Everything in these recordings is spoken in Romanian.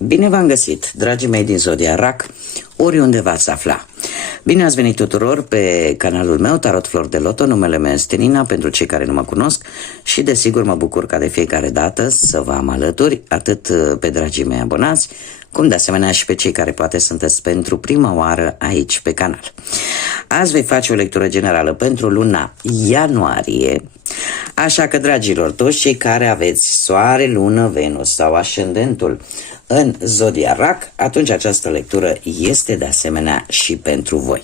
Bine v-am găsit, dragii mei din Zodia Rac, oriunde v-ați afla. Bine ați venit tuturor pe canalul meu, Tarot Flori de Loto. Numele meu este Nina, pentru cei care nu mă cunosc, și desigur mă bucur ca de fiecare dată să vă am alături, atât pe dragii mei abonați, cum de asemenea și pe cei care poate sunteți pentru prima oară aici pe canal. Azi voi face o lectură generală pentru luna ianuarie, așa că, dragilor, toți cei care aveți Soare, Lună, Venus sau Ascendentul în Zodia Rac, atunci această lectură este de asemenea și pentru voi.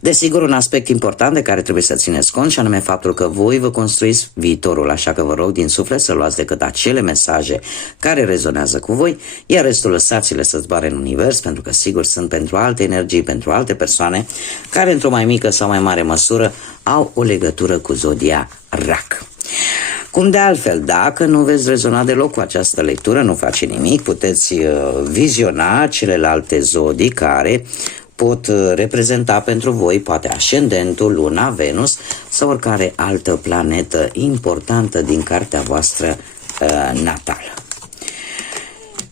Desigur, un aspect important de care trebuie să țineți cont, și anume faptul că voi vă construiți viitorul, așa că vă rog din suflet să luați decât acele mesaje care rezonează cu voi, iar restul lăsați-le să zboare în univers, pentru că sigur sunt pentru alte energii, pentru alte persoane care într-o mai mică sau mai mare măsură au o legătură cu Zodia Rac. Cum de altfel, dacă nu veți rezona deloc cu această lectură, nu face nimic, puteți viziona celelalte zodii care pot reprezenta pentru voi poate ascendentul, Luna, Venus sau oricare altă planetă importantă din cartea voastră natală.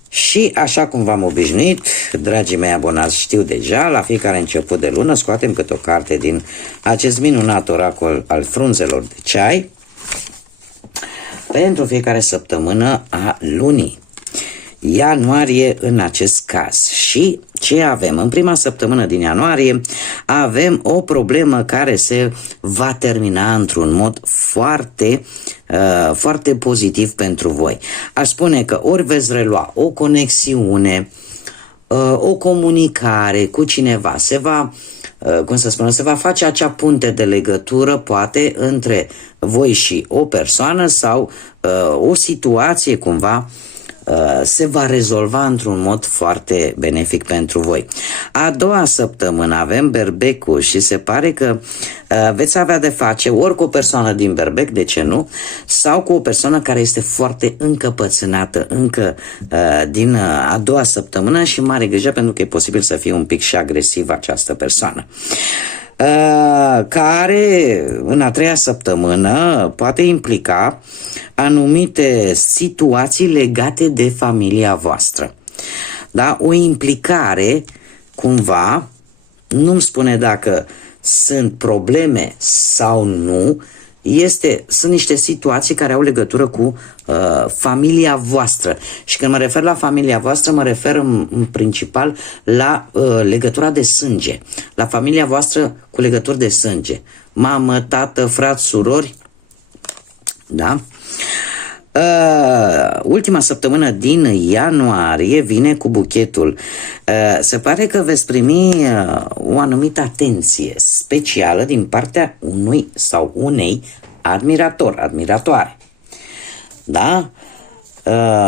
Și așa cum v-am obișnuit, dragii mei abonați știu deja, la fiecare început de lună scoatem câte o carte din acest minunat oracol al frunzelor de ceai pentru fiecare săptămână a lunii ianuarie în acest caz. Și ce avem? În prima săptămână din ianuarie avem o problemă care se va termina într-un mod foarte pozitiv pentru voi. Aș spune că ori veți relua o conexiune, o comunicare cu cineva, se va se va face acea punte de legătură, poate, între voi și o persoană sau o situație cumva se va rezolva într-un mod foarte benefic pentru voi. A doua săptămână avem Berbecul și se pare că veți avea de face ori cu o persoană din Berbec, de ce nu, sau cu o persoană care este foarte încăpățânată încă din a doua săptămână și mare grijă, pentru că e posibil să fie un pic și agresiv această persoană. Care în a treia săptămână poate implica anumite situații legate de familia voastră. Da? O implicare cumva, nu-mi spune dacă sunt probleme sau nu, sunt niște situații care au legătură cu familia voastră. Și când mă refer la familia voastră, mă refer în principal la legătura de sânge. La familia voastră cu legături de sânge. Mamă, tată, frați, surori. Da? Ultima săptămână din ianuarie vine cu buchetul. Se pare că veți primi o anumită atenție specială din partea unui sau unei admiratoare. Da?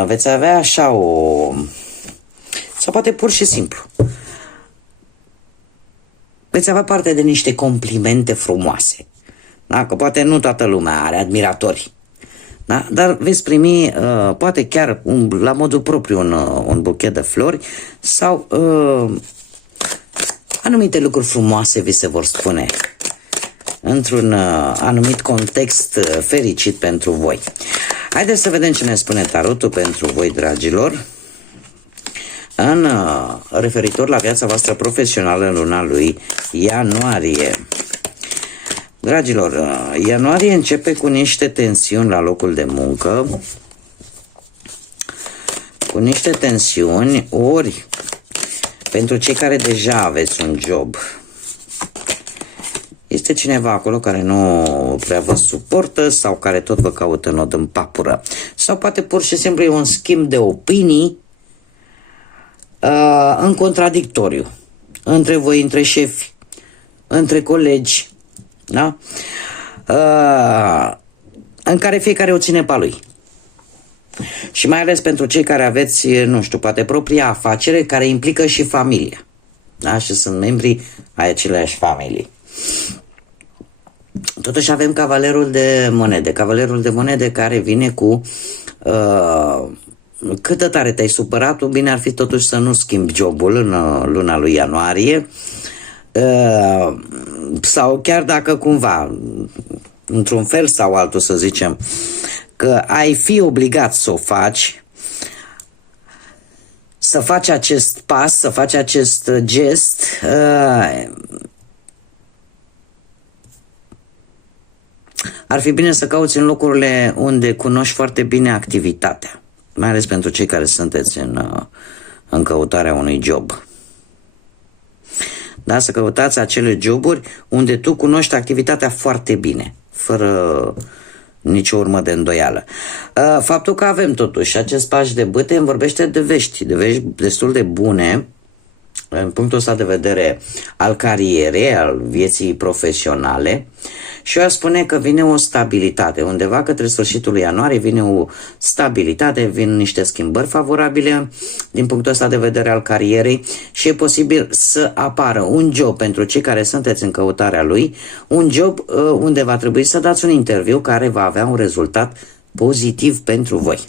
Veți avea așa sau poate pur și simplu veți avea parte de niște complimente frumoase. Da? Că poate nu toată lumea are admiratori. Da? Dar veți primi, poate chiar la modul propriu, un buchet de flori sau anumite lucruri frumoase vi se vor spune într-un anumit context fericit pentru voi. Haideți să vedem ce ne spune tarotul pentru voi, dragilor, în referitor la viața voastră profesională în luna lui ianuarie. Dragilor, ianuarie începe cu niște tensiuni la locul de muncă, cu niște tensiuni, ori pentru cei care deja aveți un job, este cineva acolo care nu prea vă suportă sau care tot vă caută nod în papură. Sau poate pur și simplu e un schimb de opinii în contradictoriu între voi, între șefi, între colegi, da? În care fiecare o ține pe lui. Și mai ales pentru cei care aveți, nu știu, poate propria afacere care implică și familia. Da? Și sunt membri ai aceleași familii. Totuși avem cavalerul de monede. Cavalerul de monede care vine cu cât de tare te-ai supărat, bine ar fi totuși să nu schimbi jobul în luna lui ianuarie, sau chiar dacă cumva, într-un fel sau altul să zicem, că ai fi obligat să o faci, să faci acest pas, să faci acest gest, ar fi bine să cauți în locurile unde cunoști foarte bine activitatea, mai ales pentru cei care sunteți în căutarea unui job. Da, să căutați acele joburi unde tu cunoști activitatea foarte bine, fără nicio urmă de îndoială. Faptul că avem totuși acest paș de bâte îmi vorbește de vești destul de bune în punctul ăsta de vedere al carierei, al vieții profesionale, și eu aș spune că vine o stabilitate. Undeva către sfârșitul lui ianuarie vine o stabilitate, vin niște schimbări favorabile din punctul ăsta de vedere al carierei și e posibil să apară un job pentru cei care sunteți în căutarea lui, un job unde va trebui să dați un interviu care va avea un rezultat pozitiv pentru voi.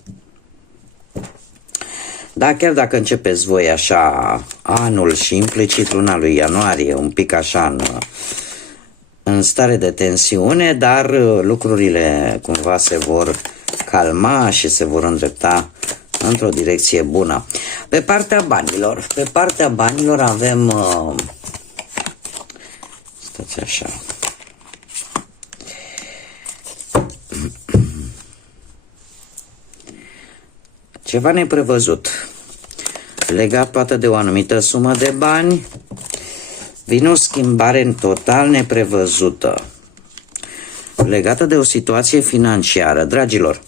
Da, chiar dacă începeți voi așa anul și implicit luna lui ianuarie, un pic așa în stare de tensiune, dar lucrurile cumva se vor calma și se vor îndrepta într-o direcție bună. Pe partea banilor avem stați așa. Ceva neprevăzut, legat poate de o anumită sumă de bani, vine o schimbare total neprevăzută, legată de o situație financiară. Dragilor,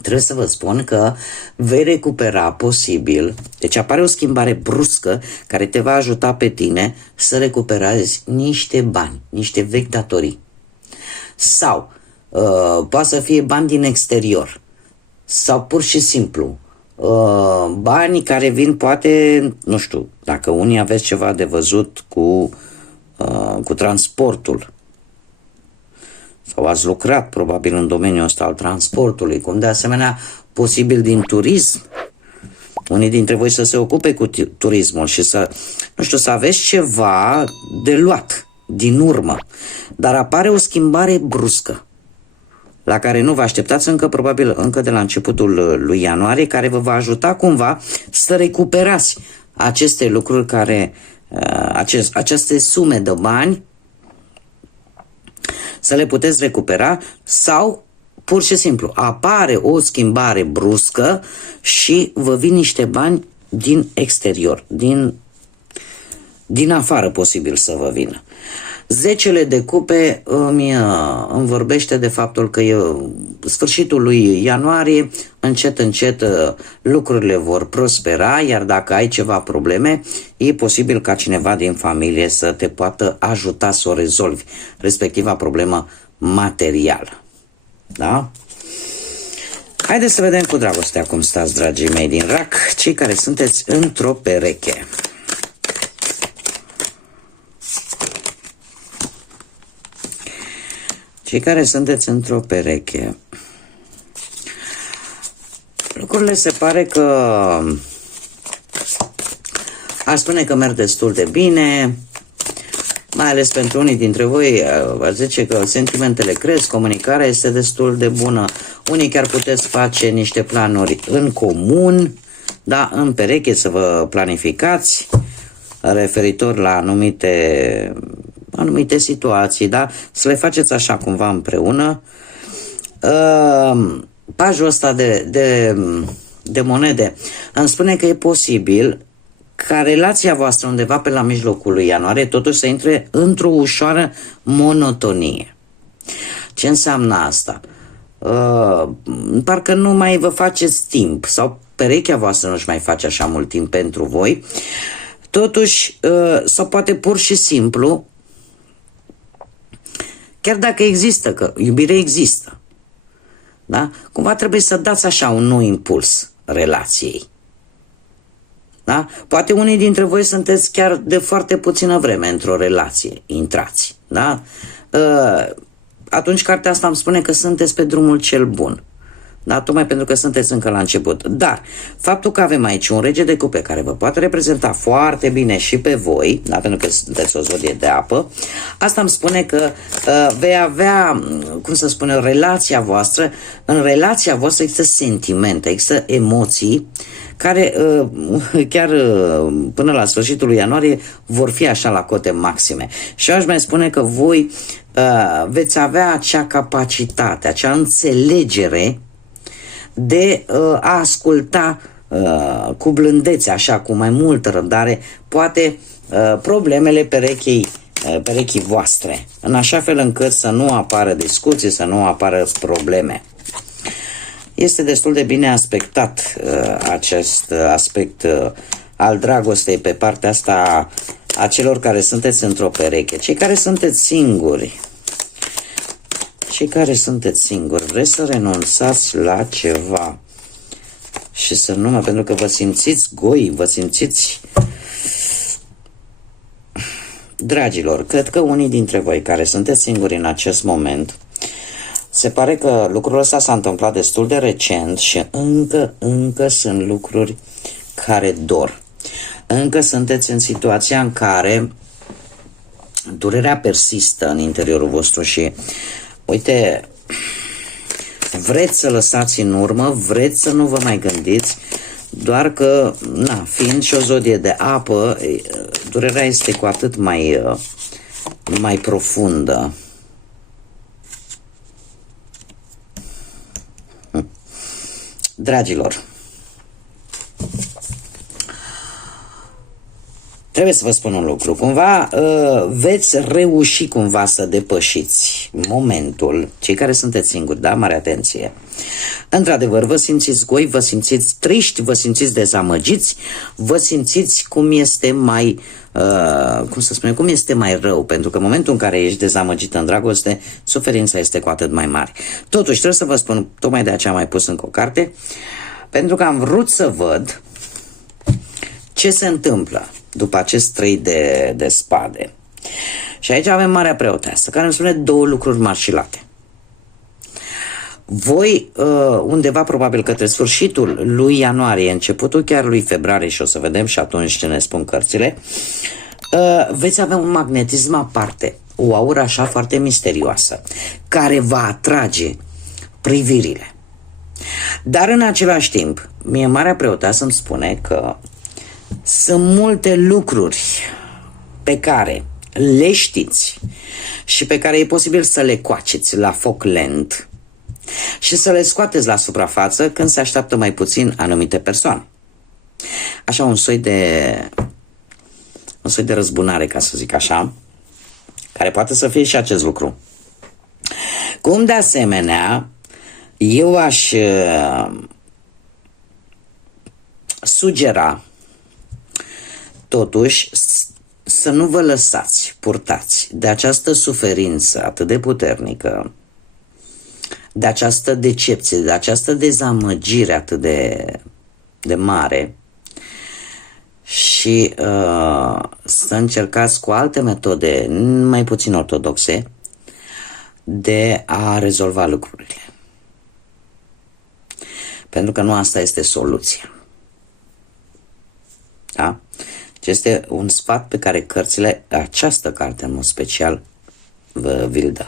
trebuie să vă spun că vei recupera posibil, deci apare o schimbare bruscă care te va ajuta pe tine să recuperezi niște bani, niște vechi datorii. Sau poate să fie bani din exterior, sau pur și simplu bani care vin poate, nu știu, dacă unii aveți ceva de văzut cu transportul, sau ați lucrat probabil în domeniul ăsta al transportului, cum de asemenea posibil din turism, unii dintre voi să se ocupe cu turismul și să, nu știu, să aveți ceva de luat din urmă, dar apare o schimbare bruscă la care nu vă așteptați probabil încă de la începutul lui ianuarie, care vă va ajuta cumva să recuperați aceste lucruri aceste sume de bani, să le puteți recupera, sau pur și simplu apare o schimbare bruscă și vă vin niște bani din exterior, din afară posibil să vă vină. Zecele de cupe îmi vorbește de faptul că sfârșitul lui ianuarie, încet lucrurile vor prospera, iar dacă ai ceva probleme, e posibil ca cineva din familie să te poată ajuta să o rezolvi, respectiva problemă materială. Da? Haideți să vedem cu dragostea cum stați, dragii mei din RAC, cei care sunteți într-o pereche. Cei care sunteți într-o pereche, lucrurile se pare că aș spune că merg destul de bine, mai ales pentru unii dintre voi, aș zice că sentimentele cresc, comunicarea este destul de bună, unii chiar puteți face niște planuri în comun, da, în pereche să vă planificați referitor la anumite situații, da? Să le faceți așa cumva împreună. Pajul ăsta de monede îmi spune că e posibil ca relația voastră undeva pe la mijlocul lui ianuarie totuși să intre într-o ușoară monotonie. Ce înseamnă asta? Parcă nu mai vă faceți timp sau perechea voastră nu-și mai face așa mult timp pentru voi. Totuși, sau poate pur și simplu, chiar dacă există, că iubire există, da? Cumva trebuie să dați așa un nou impuls relației. Da? Poate unii dintre voi sunteți chiar de foarte puțină vreme într-o relație, intrați. Da? Atunci cartea asta îmi spune că sunteți pe drumul cel bun. da? Tocmai pentru că sunteți încă la început. Dar faptul că avem aici un rege de cupe care vă poate reprezenta foarte bine și pe voi, da? Pentru că sunteți o zodie de apă, asta îmi spune că vei avea, cum să spun, relația voastră, în relația voastră există sentimente, există emoții care chiar până la sfârșitul lui ianuarie vor fi așa la cote maxime. Și eu aș mai spune că voi veți avea acea capacitate, acea înțelegere de a asculta cu blândețe, așa, cu mai multă răbdare, poate problemele perechii voastre, în așa fel încât să nu apară discuții, să nu apară probleme. Este destul de bine aspectat acest aspect al dragostei pe partea asta a celor care sunteți într-o pereche. Cei care sunteți singuri, vreți să renunțați la ceva și să nu, pentru că vă simțiți goi, vă simțiți... Dragilor, cred că unii dintre voi care sunteți singuri în acest moment, se pare că lucrul ăsta s-a întâmplat destul de recent și încă sunt lucruri care dor. Încă sunteți în situația în care durerea persistă în interiorul vostru și, uite, vreți să lăsați în urmă, vreți să nu vă mai gândiți, doar că, fiind și o zodie de apă, durerea este cu atât mai profundă. Dragilor, trebuie să vă spun un lucru. Cumva veți reuși cumva să depășiți momentul, cei care sunteți singuri, da? Mare atenție. Într-adevăr, vă simțiți goi, vă simțiți triști, vă simțiți dezamăgiți, vă simțiți cum este mai, cum este mai rău, pentru că în momentul în care ești dezamăgit în dragoste, suferința este cu atât mai mare. Totuși, trebuie să vă spun, tocmai de aceea am mai pus încă o carte, pentru că am vrut să văd ce se întâmplă după acest 3 de spade. Și aici avem Marea Preoteasă, care îmi spune două lucruri marșilate. Voi, undeva probabil către sfârșitul lui ianuarie, începutul chiar lui februarie, și o să vedem și atunci ce ne spun cărțile, veți avea un magnetism aparte, o aură așa foarte misterioasă, care va atrage privirile. Dar în același timp, mie Marea Preoteasă îmi spune că sunt multe lucruri pe care le știți și pe care e posibil să le coaceți la foc lent și să le scoateți la suprafață când se așteaptă mai puțin anumite persoane. Așa un soi de răzbunare, ca să zic așa, care poate să fie și acest lucru. Cum de asemenea, eu aș sugera totuși să nu vă lăsați purtați de această suferință atât de puternică, de această decepție, de această dezamăgire atât de mare și să încercați cu alte metode mai puțin ortodoxe de a rezolva lucrurile. Pentru că nu asta este soluția. Da? Este un sfat pe care cărțile, această carte în mod special, vi-l dă.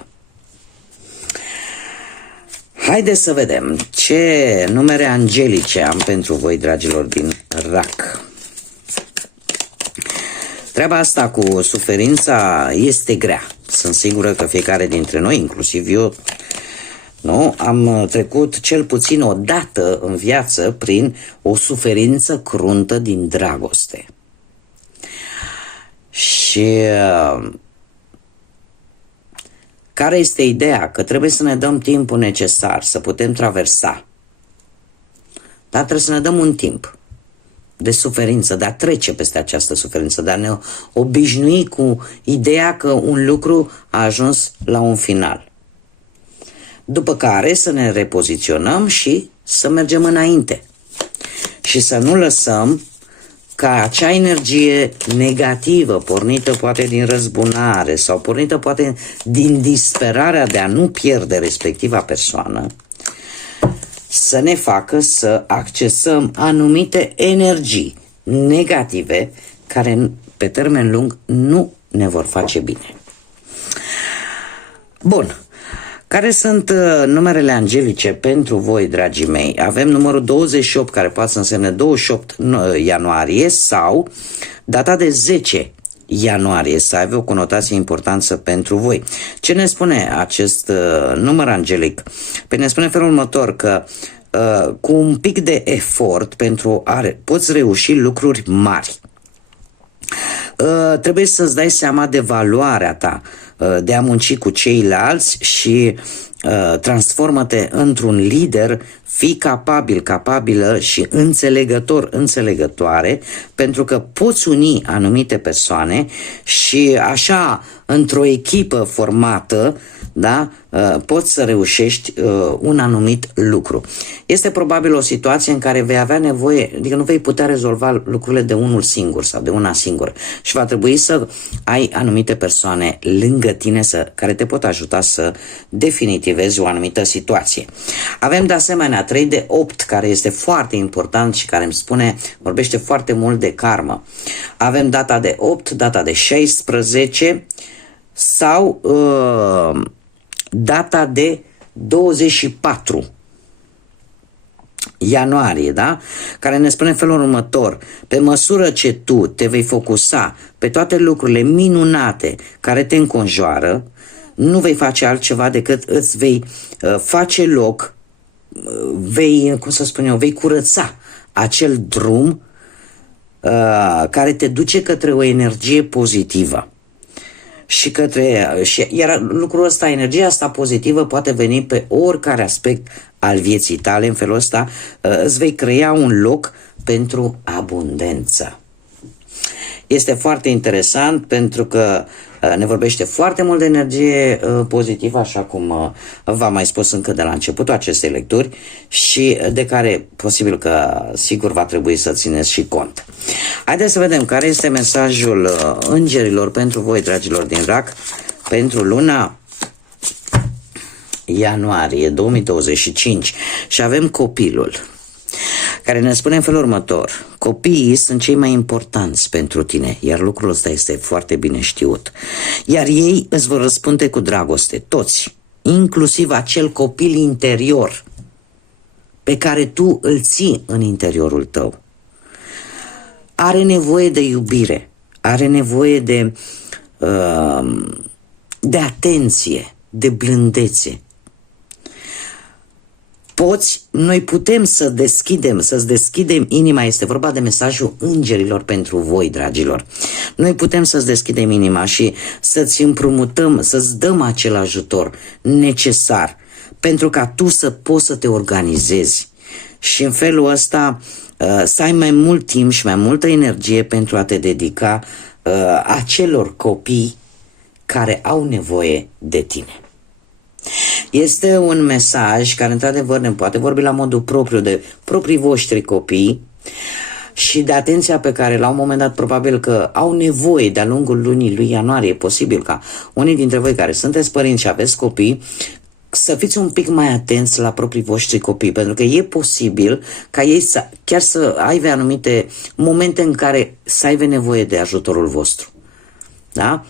Haideți să vedem ce numere angelice am pentru voi, dragilor, din RAC. Treaba asta cu suferința este grea. Sunt sigură că fiecare dintre noi, inclusiv eu, nu, am trecut cel puțin o dată în viață prin o suferință cruntă din dragoste. Și care este ideea? Că trebuie să ne dăm timpul necesar să putem traversa. Dar trebuie să ne dăm un timp de suferință, de a trece peste această suferință, de a ne obișnui cu ideea că un lucru a ajuns la un final. După care să ne repoziționăm și să mergem înainte. Și să nu lăsăm ca acea energie negativă, pornită poate din răzbunare sau pornită poate din disperarea de a nu pierde respectiva persoană, să ne facă să accesăm anumite energii negative care pe termen lung nu ne vor face bine. Bun. Care sunt numerele angelice pentru voi, dragii mei? Avem numărul 28, care poate să însemne 28 ianuarie, sau data de 10 ianuarie, să aibă o conotație importantă pentru voi. Ce ne spune acest număr angelic? Păi ne spune felul următor, că cu un pic de efort poți reuși lucruri mari. Trebuie să-ți dai seama de valoarea ta, de a munci cu ceilalți și transformă-te într-un lider, fii capabilă și înțelegătoare, pentru că poți uni anumite persoane și așa, într-o echipă formată, da, poți să reușești un anumit lucru. Este probabil o situație în care vei avea nevoie, adică nu vei putea rezolva lucrurile de unul singur sau de una singură și va trebui să ai anumite persoane lângă tine care te pot ajuta să definitivezi o anumită situație. Avem de asemenea 3 de 8, care este foarte important și care vorbește foarte mult de karmă. Avem data de 8, data de 16 sau data de 24 ianuarie, da? Care ne spune felul următor: pe măsură ce tu te vei focusa pe toate lucrurile minunate care te înconjoară, nu vei face altceva decât îți vei face loc, vei curăța acel drum care te duce către o energie pozitivă. Iar lucrul ăsta, energia asta pozitivă, poate veni pe oricare aspect al vieții tale. În felul ăsta îți vei crea un loc pentru abundență. Este foarte interesant pentru că ne vorbește foarte mult de energie pozitivă, așa cum v-am mai spus încă de la începutul acestei lecturi și de care posibil că sigur va trebui să țineți și cont. Haideți să vedem care este mesajul îngerilor pentru voi, dragilor din RAC, pentru luna ianuarie 2025. Și avem copilul, care ne spune în felul următor: copiii sunt cei mai importanți pentru tine, iar lucrul ăsta este foarte bine știut. Iar ei îți vor răspunde cu dragoste, toți, inclusiv acel copil interior pe care tu îl ții în interiorul tău. Are nevoie de iubire, are nevoie de atenție, de blândețe. Noi putem să-ți deschidem inima, este vorba de mesajul îngerilor pentru voi, dragilor. Noi putem să-ți deschidem inima și să-ți împrumutăm, să-ți dăm acel ajutor necesar pentru ca tu să poți să te organizezi și în felul ăsta să ai mai mult timp și mai multă energie pentru a te dedica acelor copii care au nevoie de tine. Este un mesaj care într-adevăr ne poate vorbi la modul propriu de proprii voștri copii și de atenția pe care la un moment dat probabil că au nevoie de-a lungul lunii lui ianuarie. E posibil ca unii dintre voi care sunteți părinți și aveți copii să fiți un pic mai atenți la proprii voștri copii, pentru că e posibil ca ei chiar să aibă anumite momente în care să aibă nevoie de ajutorul vostru. Da?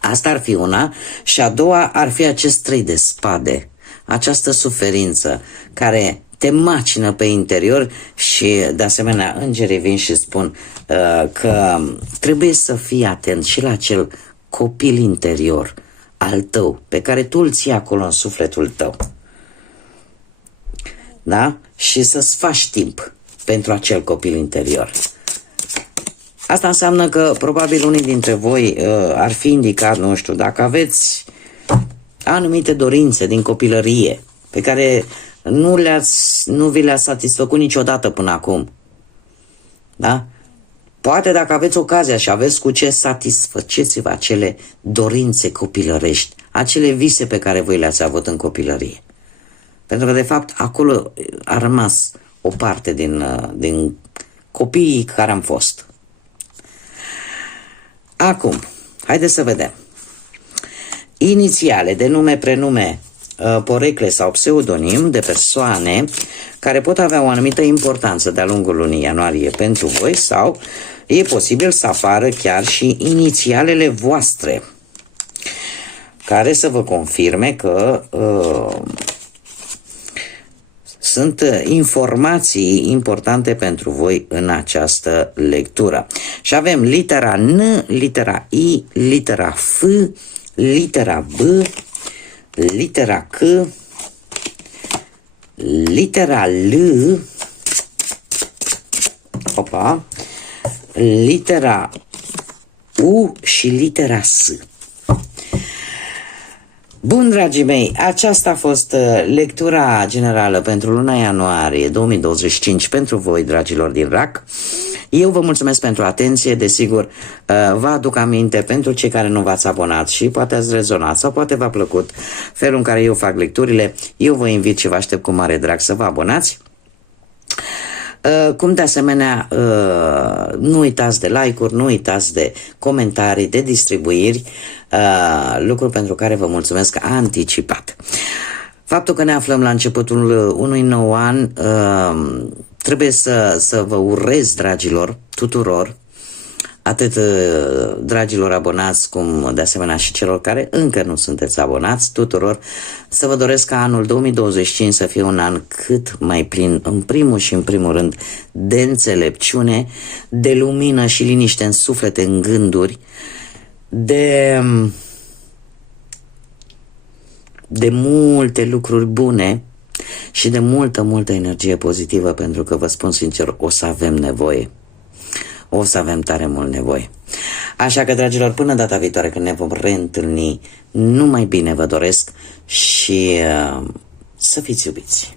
Asta ar fi una. Și a doua ar fi acest 3 de spade, această suferință care te macină pe interior și de asemenea îngerii vin și spun că trebuie să fii atent și la acel copil interior al tău, pe care tu îl ții acolo în sufletul tău. Da? Și să-ți faci timp pentru acel copil interior. Asta înseamnă că probabil unii dintre voi ar fi indicat, nu știu, dacă aveți anumite dorințe din copilărie pe care nu vi le-ați satisfăcut niciodată până acum. Da? Poate dacă aveți ocazia și aveți cu ce, satisfăceți-vă acele dorințe copilărești, acele vise pe care voi le-ați avut în copilărie. Pentru că de fapt acolo a rămas o parte din copiii care am fost. Acum, haideți să vedem. Inițiale de nume, prenume porecle sau pseudonim de persoane care pot avea o anumită importanță de-a lungul lunii ianuarie pentru voi, sau e posibil să apară chiar și inițialele voastre care să vă confirme că sunt informații importante pentru voi în această lectură. Și avem litera N, litera I, litera F, litera B, litera C, litera L, litera U și litera S. Bun, dragii mei, aceasta a fost lectura generală pentru luna ianuarie 2025 pentru voi, dragilor din RAC. Eu vă mulțumesc pentru atenție, desigur, vă aduc aminte pentru cei care nu v-ați abonat și poate ați rezonat sau poate v-a plăcut felul în care eu fac lecturile. Eu vă invit și vă aștept cu mare drag să vă abonați. Cum de asemenea, nu uitați de like-uri, nu uitați de comentarii, de distribuiri, lucruri pentru care vă mulțumesc anticipat. Faptul că ne aflăm la începutul unui nou an, trebuie să vă urez, dragilor, tuturor, atât dragilor abonați, cum de asemenea și celor care încă nu sunteți abonați, tuturor, să vă doresc ca anul 2025 să fie un an cât mai plin, în primul și în primul rând, de înțelepciune, de lumină și liniște în suflete, în gânduri, de multe lucruri bune și de multă energie pozitivă, pentru că vă spun sincer, o să avem nevoie. O să avem tare mult nevoie. Așa că, dragilor, până data viitoare când ne vom reîntâlni, numai bine vă doresc și să fiți iubiți.